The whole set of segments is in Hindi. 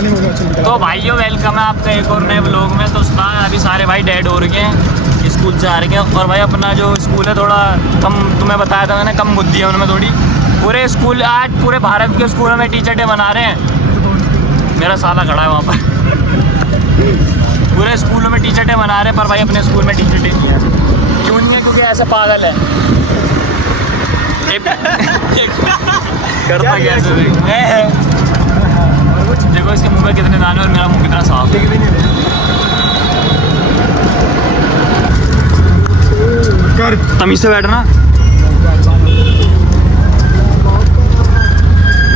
तो भाइयों वेलकम है आपका एक और नए ब्लॉग में। तो उस्ताद अभी सारे भाई डेड हो रखे हैं, स्कूल से आ रहे हैं। और भाई अपना जो स्कूल है थोड़ा कम, तुम्हें बताया था मैंने, कम बुद्धि है उनमें थोड़ी। पूरे स्कूल आज पूरे भारत के स्कूलों में टीचर डे मना रहे हैं। मेरा साला खड़ा है वहाँ पर। पूरे स्कूलों में टीचर डे मना रहे हैं, पर भाई अपने स्कूल में टीचर डे नहीं है। क्यों नहीं है? क्योंकि ऐसा पागल है। करता कैसे देखो इसके मुंह में कितने दाने और मेरा मुंह कितना साफ है। तमीज से बैठना।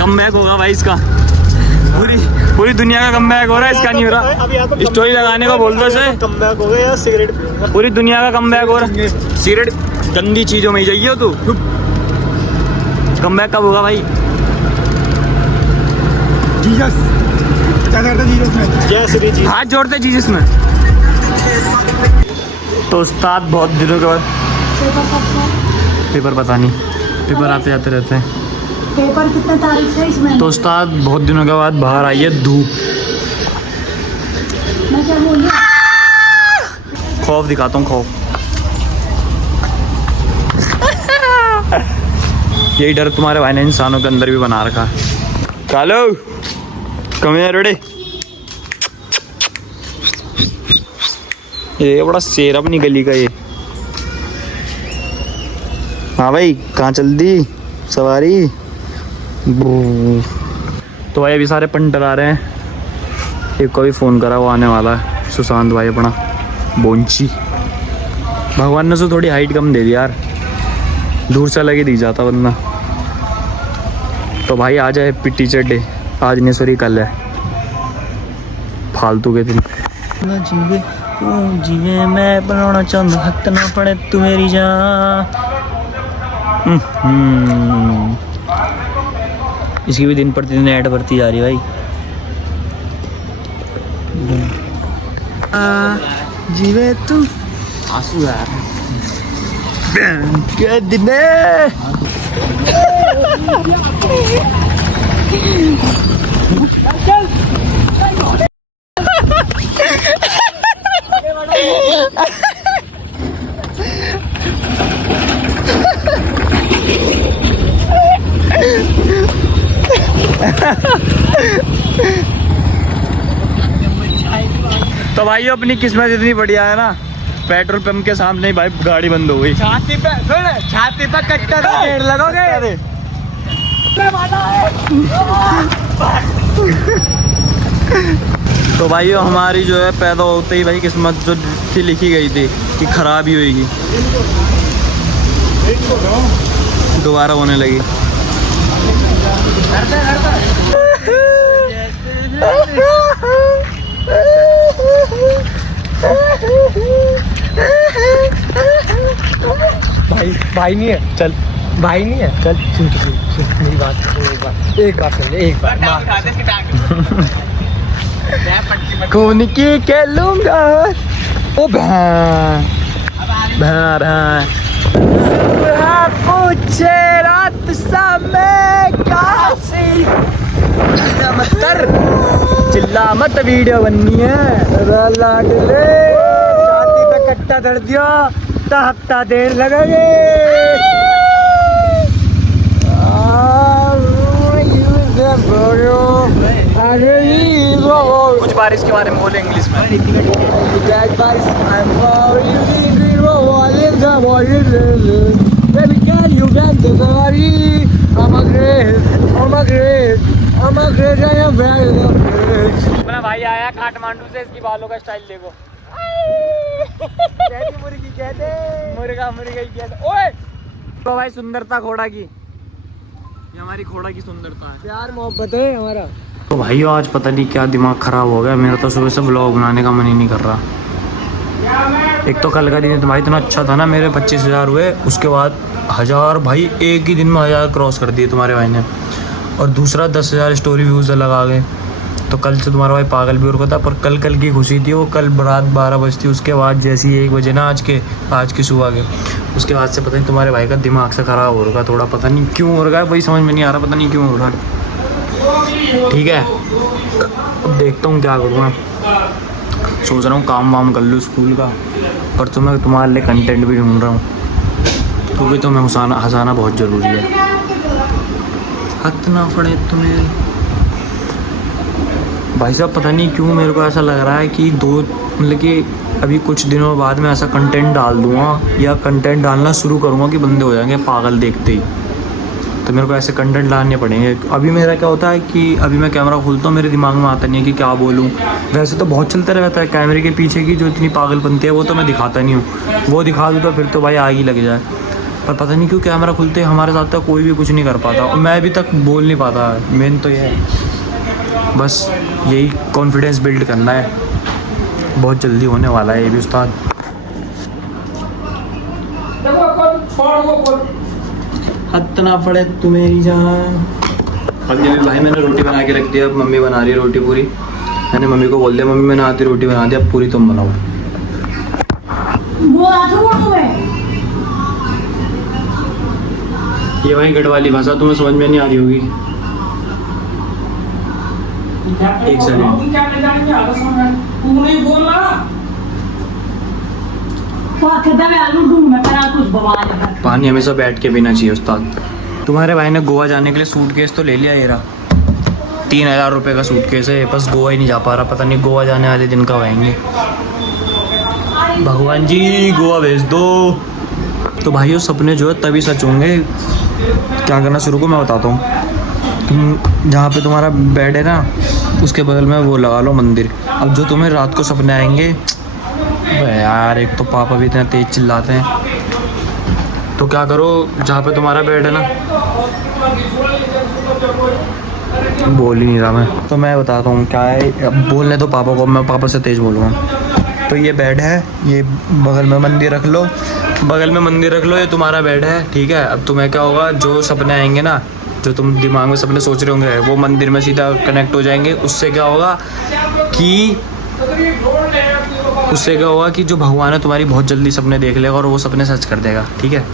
कम बैक होगा भाई इसका, पूरी दुनिया का कम बैक हो रहा है, इसका नहीं हो रहा। स्टोरी लगाने को बोलते से कम बैक हो गया या सिगरेट? पूरी दुनिया का कम बैक हो रहा है। सिगरेट गंदी चीजों में ही जाइए तू। कम बैक कब होगा भाई? जीसस क्या करता जीसस में? जय श्री जी। हाथ जोड़ते जीसस में। तो उस्ताद बहुत दिनों के बाद पेपर, पता नहीं पेपर आते जाते रहते हैं। पेपर कितने तारीख से इसमें? तो उस्ताद बहुत दिनों के बाद बाहर आई है धूप। मैं क्या बोल रहा हूँ? खौफ दिखाता हूँ, खौफ। यही डर तुम्हारे भाई ने इंसानों के अंदर भी बना रखा है। कालो कम है रेडे। ये बड़ा शेर अपनी गली का ये। हाँ भाई कहाँ चल दी सवारी? तो भाई अभी सारे पंटर आ रहे हैं। एक को भी फ़ोन करा, वो आने वाला है, सुशांत भाई अपना बोंची। भगवान ने उसे थोड़ी हाइट कम दे दी यार, दूर से लगे दिख जाता बंदा। तो भाई आज है हैप्पी टीचर डे। आज नहीं सॉरी कल है, फालतू के दिन। जीवे मैं बनाना चाहता, हक ना पड़े तू मेरी जान। इसकी भी दिन प्रतिदिन ऐड बढ़ती जा रही है भाई। जीवे तू आंसू यार क्या दिन है। तो भाई अपनी किस्मत इतनी बढ़िया है ना, पेट्रोल पंप के सामने ही भाई गाड़ी बंद हो गई। छाती पे कट्टा ढेर लगोगे। तो भाई हमारी जो है पैदा होते ही भाई किस्मत जो थी लिखी गई थी कि खराब ही होगी, दोबारा होने लगी। भाई नहीं है, चल भाई नहीं है, चल मेरी बात एक बात सुन ले, एक बात कौन की कह लूंगा ओ पूछे रात समय काशी। चिल्ला मत वीडियो बननी है। लाडले छाती पे कट्टा धर दिया तो हफ्ता देर लगेगी। कुछ बारिश के बारे में बोले इंग्लिश में। अपना भाई आया काठमांडू से, इसकी बालों का स्टाइल देखो। मुर्गी कहते, मुर्गा ही कहते। ओए तो भाई सुंदरता घोड़ा की, ये हमारी घोड़ा की सुंदरता है। प्यार मोहब्बत है हमारा। तो भाई आज पता नहीं क्या दिमाग खराब हो गया मेरा, तो सुबह से व्लॉग बनाने का मन ही नहीं कर रहा। एक तो कल का दिन तो भाई इतना अच्छा था ना, मेरे 25,000 हुए, उसके बाद 1000 भाई एक ही दिन में 1000 क्रॉस कर दिए तुम्हारे भाई ने। और दूसरा 10,000 स्टोरी व्यूज़ लगा गए। तो कल से तुम्हारा भाई पागल भी हो रखा था, पर कल की खुशी थी वो। कल रात 12 बजे थी, उसके बाद जैसी 1 बजे ना आज की सुबह के, उसके बाद से पता नहीं तुम्हारे भाई का दिमाग से ख़राब हो रखा थोड़ा, पता नहीं क्यों हो रहा है, वही समझ में नहीं आ रहा, पता नहीं क्यों हो रहा है। ठीक है अब देखता हूँ क्या करूँगा, सोच रहा हूँ काम वाम कर लूँ स्कूल का, पर तो मैं तुम्हारे लिए कंटेंट भी ढूंढ रहा हूँ, क्योंकि तुम्हें हंसाना बहुत ज़रूरी है। हद ना पड़े तुम्हें भाई साहब, पता नहीं क्यों मेरे को ऐसा लग रहा है कि मतलब कि अभी कुछ दिनों बाद मैं ऐसा कंटेंट डाल दूँगा या कंटेंट डालना शुरू करूँगा कि बंदे हो जाएंगे पागल देखते ही। तो मेरे को ऐसे कंटेंट डालने पड़ेंगे। अभी मेरा क्या होता है कि अभी मैं कैमरा खोलता हूँ, मेरे दिमाग में आता नहीं है कि क्या बोलूँ। वैसे तो बहुत चलता रहता है, कैमरे के पीछे की जो इतनी पागलपंती है वो तो मैं दिखाता नहीं हूँ, वो दिखा दूँ तो फिर तो भाई आग ही लग जाए। पर पता नहीं क्यों कैमरा खुलते हमारे साथ तक कोई भी कुछ नहीं कर पाता, और मैं अभी तक बोल नहीं पाता। मेन तो ये है, बस यही कॉन्फिडेंस बिल्ड करना है, बहुत जल्दी होने वाला है ये भी उस्ताद। हद ना पड़े तू मेरी जान। अभी अभी भाई मैंने रोटी बना के रख दिया, अब मम्मी बना रही है रोटी पूरी। मैंने मम्मी को बोल दिया मम्मी मैंने आती रोटी बना दी, अब पूरी तुम बनाओ। वो आधो में ये भाई गढ़वाली भाषा तुम्हें समझ में नहीं आ रही होगी। एक सेकंड, पानी हमेशा बैठ के पीना चाहिए उस्ताद। तुम्हारे भाई ने गोवा जाने के लिए सूटकेस तो ले लिया, ये रहा 3000 रुपये का सूटकेस है, बस गोवा ही नहीं जा पा रहा। पता नहीं गोवा जाने वाले दिन कब आएंगे, भगवान जी गोवा भेज दो। तो भाइयों सपने जो है तभी सच होंगे। क्या करना शुरू को मैं बताता हूँ। तुम जहाँ पे तुम्हारा बेड है ना उसके बगल में वो लगा लो मंदिर। अब जो तुम्हें रात को सपने आएंगे, यार एक तो पापा भी इतना तेज चिल्लाते हैं, तो क्या करो जहाँ पे तुम्हारा बेड है ना, बोल ही नहीं रहा मैं, तो मैं बताता हूँ क्या है। अब बोलने दो पापा को, मैं पापा से तेज बोलूँगा। तो ये बेड है, ये बगल में मंदिर रख लो, बगल में मंदिर रख लो, ये तुम्हारा बेड है, ठीक है। अब तुम्हें क्या होगा, जो सपने आएंगे ना, जो तुम दिमाग में सपने सोच रहे होंगे वो मंदिर में सीधा कनेक्ट हो जाएंगे। उससे क्या होगा कि जो भगवान है तुम्हारी बहुत जल्दी सपने देख लेगा और वो सपने सच कर देगा, ठीक है।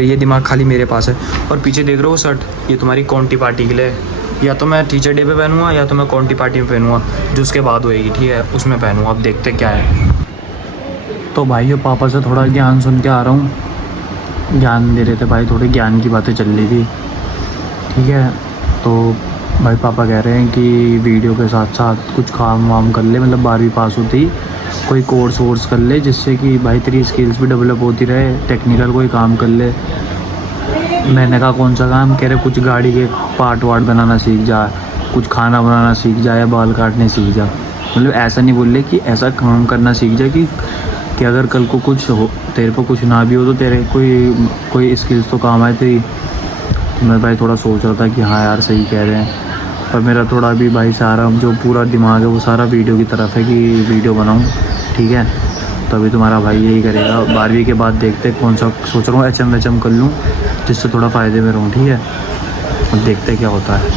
ये दिमाग खाली मेरे पास है। और पीछे देख रहे हो शर्ट, ये तुम्हारी कौंटी पार्टी के लिए, या तो मैं टीचर डे पे पहनूंगा या तो मैं कौंटी पार्टी में पहनूंगा, जो उसके बाद होएगी, ठीक है, उसमें पहनूंगा। अब देखते क्या है। तो भाइयों पापा से थोड़ा ज्ञान सुन के आ रहा हूँ, ज्ञान दे रहे थे भाई, थोड़ी ज्ञान की बातें चल रही थी, ठीक है। तो भाई पापा कह रहे हैं कि वीडियो के साथ साथ कुछ काम वाम कर ले, मतलब 12वीं पास होती कोई कोर्स वोर्स कर ले, जिससे कि भाई तेरी स्किल्स भी डेवलप होती रहे, टेक्निकल कोई काम कर ले। मैंने कहा कौन सा काम? कह रहे कुछ गाड़ी के पार्ट वार्ट बनाना सीख जा, कुछ खाना बनाना सीख जा, या बाल काटने सीख जा। मतलब ऐसा नहीं बोल रहे कि ऐसा काम करना सीख जा कि अगर कल को कुछ हो, तेरे पे कुछ ना भी हो तो तेरे कोई स्किल्स तो काम आए तेरी। मैं भाई थोड़ा सोच रहा था कि हाँ यार सही कह रहे हैं, पर मेरा थोड़ा अभी भाई सारा जो पूरा दिमाग है वो सारा वीडियो की तरफ है कि वीडियो बनाऊँ, ठीक है। तो अभी तुम्हारा भाई यही करेगा। 12वीं के बाद देखते कौन सा सोच रहा हूँ, HM कर लूँ जिससे थोड़ा फ़ायदे में रहूँ, ठीक है। अब देखते क्या होता है।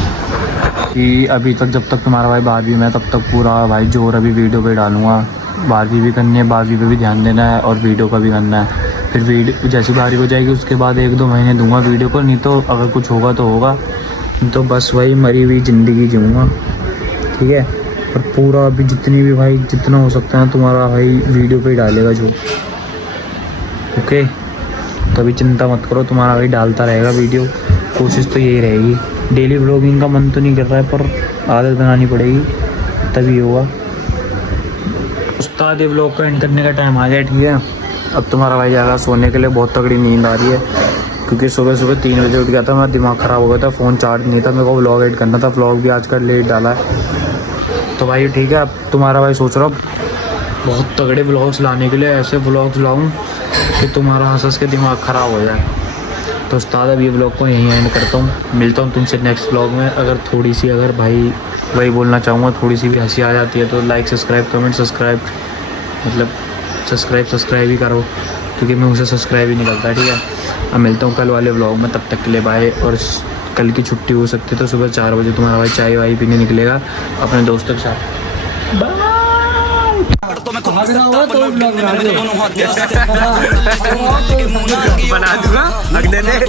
कि अभी तक जब तक तुम्हारा भाई 12वीं में तब तक पूरा भाई जोर अभी वीडियो पे डालूँगा। 12वीं भी करनी है, 12वीं पे भी ध्यान देना है और वीडियो का भी करना है। फिर वीडियो जैसी 12वीं हो जाएगी उसके बाद 1-2 महीने दूंगा वीडियो को, नहीं तो अगर कुछ होगा तो होगा, तो बस वही मरी हुई ज़िंदगी जीऊँगा, ठीक है। पर पूरा अभी जितनी भी भाई जितना हो सकता है तुम्हारा भाई वीडियो पे ही डालेगा जो, ओके। तो अभी चिंता मत करो, तुम्हारा भाई डालता रहेगा वीडियो, कोशिश तो यही रहेगी। डेली व्लॉगिंग का मन तो नहीं कर रहा है, पर आदत बनानी पड़ेगी तभी होगा। उस्ताद ये व्लॉग का एंड करने का टाइम आ गया, ठीक है। अब तुम्हारा भाई जाएगा सोने के लिए, बहुत तगड़ी नींद आ रही है, क्योंकि सुबह 3 बजे उठ गया था मैं, दिमाग ख़राब हो गया था, फ़ोन चार्ज नहीं था, मेरे को व्लॉग एडिट करना था। व्लॉग भी आजकल लेट डाला है। तो भाई ठीक है, अब तुम्हारा भाई सोच रहा बहुत तगड़े व्लॉग्स लाने के लिए, ऐसे व्लॉग्स लाऊं कि तुम्हारा हंस के दिमाग ख़राब हो जाए। तो उस्ताद अब ये व्लॉग को यहीं एंड करता हूँ, मिलता हूँ तुमसे नेक्स्ट व्लॉग में। अगर थोड़ी सी अगर भाई वही बोलना चाहूँगा, थोड़ी सी भी हंसी आ जाती है तो लाइक सब्सक्राइब कमेंट सब्सक्राइब, मतलब सब्सक्राइब ही करो, क्योंकि मैं उसे सब्सक्राइब ही नहीं करता, ठीक है। अब मिलता हूँ कल वाले व्लॉग में, तब तक के लिए बाय। और कल की छुट्टी हो सकती है तो सुबह 4 बजे तुम्हारा भाई चाय वाय पीने निकलेगा अपने दोस्तों के साथ। बना दूंगा अगले दिन।